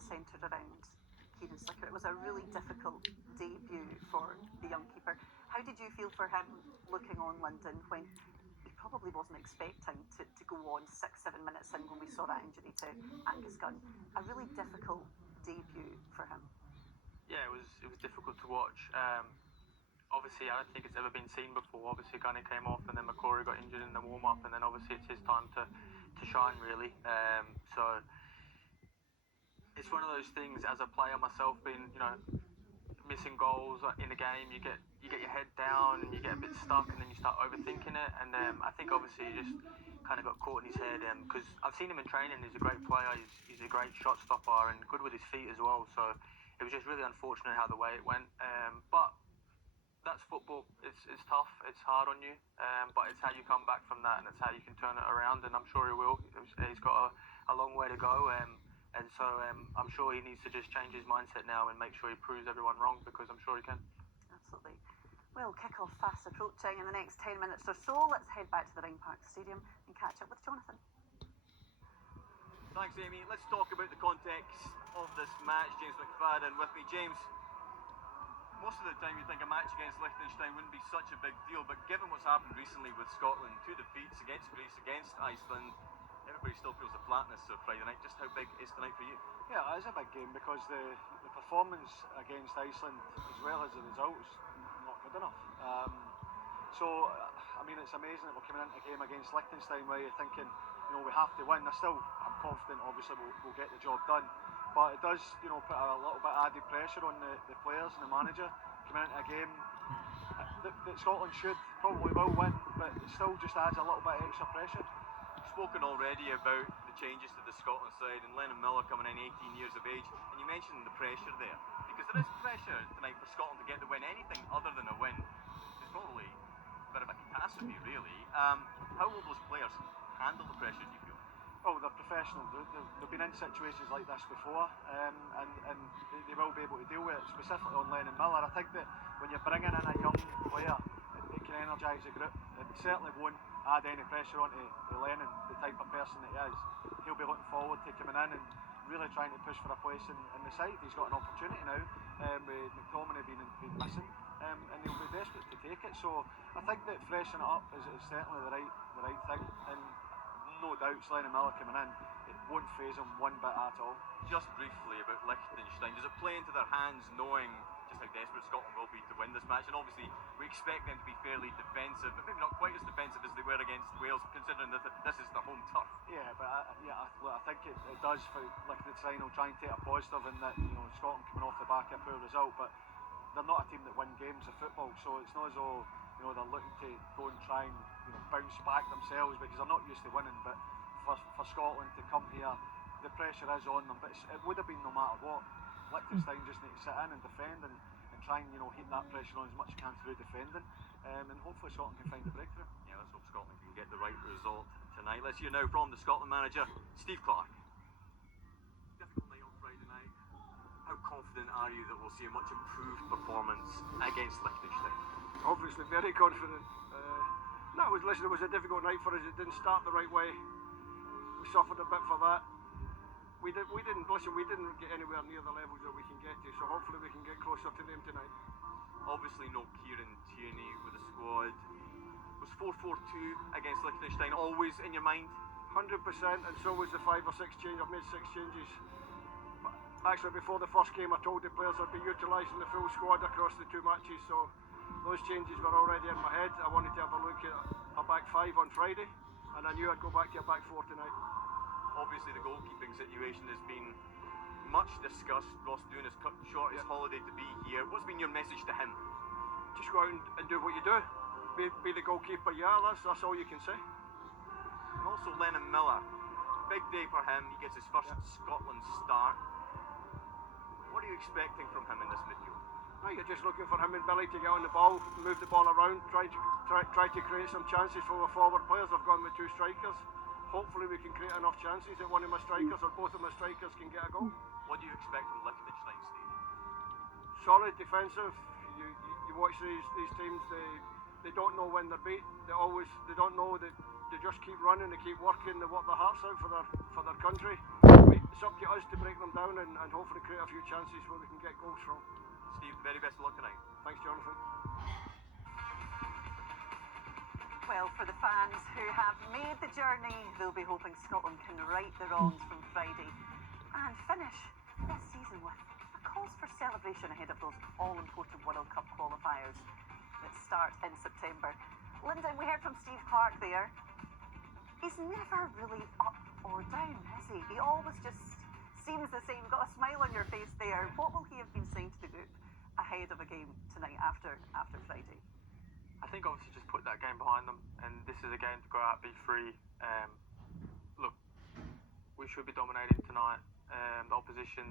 centred around Kieran Slicker. It was a really difficult debut for the young keeper. How did you feel for him looking on London when he probably wasn't expecting to go on 6-7 minutes in when we saw that injury to Angus Gunn? A really difficult debut for him. Yeah, it was difficult to watch. Obviously, I don't think it's ever been seen before. Obviously, Gunny came off, and then McCrory got injured in the warm-up, and then obviously it's his time to shine, really. So it's one of those things. As a player myself, being missing goals in the game, you get your head down and you get a bit stuck, and then you start overthinking it. And I think obviously he just kind of got caught in his head, because I've seen him in training. He's a great player. He's a great shot stopper and good with his feet as well. So it was just really unfortunate how the way it went. But that's football. It's tough. It's hard on you. But it's how you come back from that, and it's how you can turn it around. And I'm sure he will. He's got a long way to go. And so I'm sure he needs to just change his mindset now and make sure he proves everyone wrong, because I'm sure he can. Absolutely. Well, kick-off fast approaching in the next 10 minutes or so. Let's head back to the Rhine Park Stadium and catch up with Jonathan. Thanks, Amy. Let's talk about the context of this match. James McFadden with me. James, most of the time you think a match against Liechtenstein wouldn't be such a big deal, but given what's happened recently with Scotland, 2 defeats against Greece, against Iceland, everybody still feels the flatness of Friday night. Just how big is tonight for you? Yeah, it is a big game because the performance against Iceland, as well as the results, not good enough. I mean, it's amazing that we're coming into a game against Liechtenstein where you're thinking, we have to win. I'm confident, obviously, we'll get the job done. But it does, put a little bit added pressure on the players and the manager coming into a game that Scotland should, probably will win, but it still just adds a little bit of extra pressure. Spoken already about the changes to the Scotland side and Lennon Miller coming in 18 years of age, and you mentioned the pressure there, because there is pressure tonight for Scotland to get the win. Anything other than a win is probably a bit of a catastrophe, really. How will those players handle the pressure, do you feel? Oh, they're professional. They've been in situations like this before, and they will be able to deal with it, specifically on Lennon Miller. I think that when you're bringing in a young player, it can energise the group. It certainly won't add any pressure onto Lennon, the type of person that he is. He'll be looking forward to coming in and really trying to push for a place in the side. He's got an opportunity now, with McTominay being missing, and he'll be desperate to take it. So I think that freshening it up is certainly the right thing, and no doubt Lennon Miller coming in, it won't faze him one bit at all. Just briefly about Liechtenstein, does it play into their hands knowing just how desperate Scotland will be to win this match? And obviously we expect them to be fairly defensive, but maybe not quite as defensive as they were against Wales, considering that this is their home turf. Yeah, but I think it does for Liechtenstein. Will try and take a positive in that, Scotland coming off the back of a poor result, but they're not a team that win games of football, so it's not as though they're looking to go and try and bounce back themselves, because they're not used to winning. But for Scotland to come here, the pressure is on them, but it would have been no matter what. Liechtenstein just need to sit in and defend and try and heap that pressure on as much as you can through defending, and hopefully Scotland can find the breakthrough. Yeah, let's hope Scotland can get the right result tonight. Let's hear now from the Scotland manager, Steve Clarke. Difficult night on Friday night. How confident are you that we'll see a much improved performance against Liechtenstein? Obviously very confident. It was a difficult night for us. It didn't start the right way. We suffered a bit for that. We didn't get anywhere near the levels that we can get to, so hopefully we can get closer to them tonight. Obviously no Kieran Tierney with the squad. Was 4-4-2 against Liechtenstein always in your mind? 100%, and so was the 5 or 6 changes. I've made 6 changes. Actually, before the first game, I told the players I'd be utilising the full squad across the 2 matches, so those changes were already in my head. I wanted to have a look at a back 5 on Friday, and I knew I'd go back to a back 4 tonight. Obviously the goalkeeping situation has been much discussed. Ross Doon has cut short his holiday to be here. What's been your message to him? Just go out and do what you do. Be the goalkeeper you are. That's all you can say. And also Lennon Miller, big day for him. He gets his first Scotland start. What are you expecting from him in this midfield? No, you're just looking for him and Billy to get on the ball, move the ball around, try to create some chances for our forward players. I've gone with 2 strikers. Hopefully we can create enough chances that one of my strikers or both of my strikers can get a goal. What do you expect from Liechtenstein, Steve? Solid, defensive. You watch these teams, they don't know when they're beat. They don't know that they just keep running, they keep working, they work their hearts out for their country. it's up to us to break them down and hopefully create a few chances where we can get goals from. Steve, the very best of luck tonight. Thanks, Jonathan. Well, for the fans who have made the journey, they'll be hoping Scotland can right the wrongs from Friday and finish this season with a cause for celebration ahead of those all-important World Cup qualifiers that start in September. Lyndon, we heard from Steve Clarke there. He's never really up or down, is he? He always just seems the same. Got a smile on your face there. What will he have been saying to the group ahead of a game tonight after Friday? I think obviously just put that game behind them, and this is a game to go out, be free. Look, we should be dominating tonight. The opposition